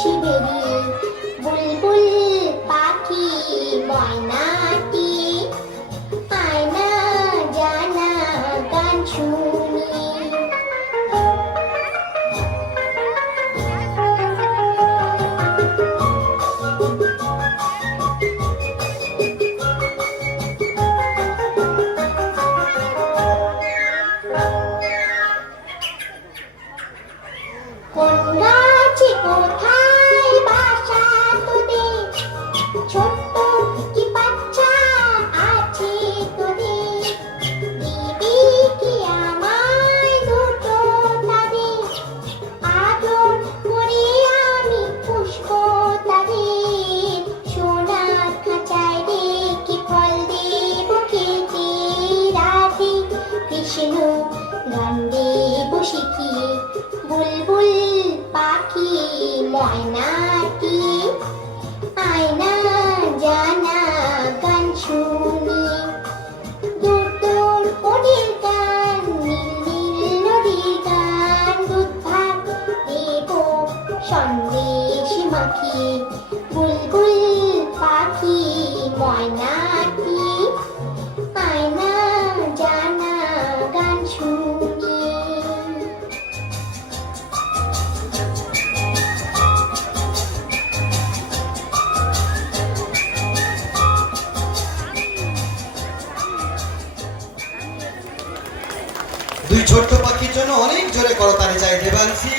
শিবেরি বুলবুল পাখি ময়নাটি আয়না জানা গান শুনি। কোন গাছে কোথায় বাসা তোদের, ছোট্ট কি বাচ্চা আছে তোদের, দিবি কি আমায় দুটো তাদের, আদর করে আমি পুষবো তাদের, সোনার খাঁচায় রেখে ফল দেব খেতে, রাধে কৃষ্ণ গান দেব শিখিয়ে, বুলবুল পাখি ময়নাটি আয়না জানা গান শুনি। দূর দূর ওদের গান, নীল নীল নদীর গান, দুধ ভাত দেব সন্দেশ মাখিয়ে, বুলবুল পাখি ময়নাটি আয়না জানা গান শুনি। দুই ছোট্ট পাখির জন্য অনেক জোরে করতালি চাই দেবাংশী।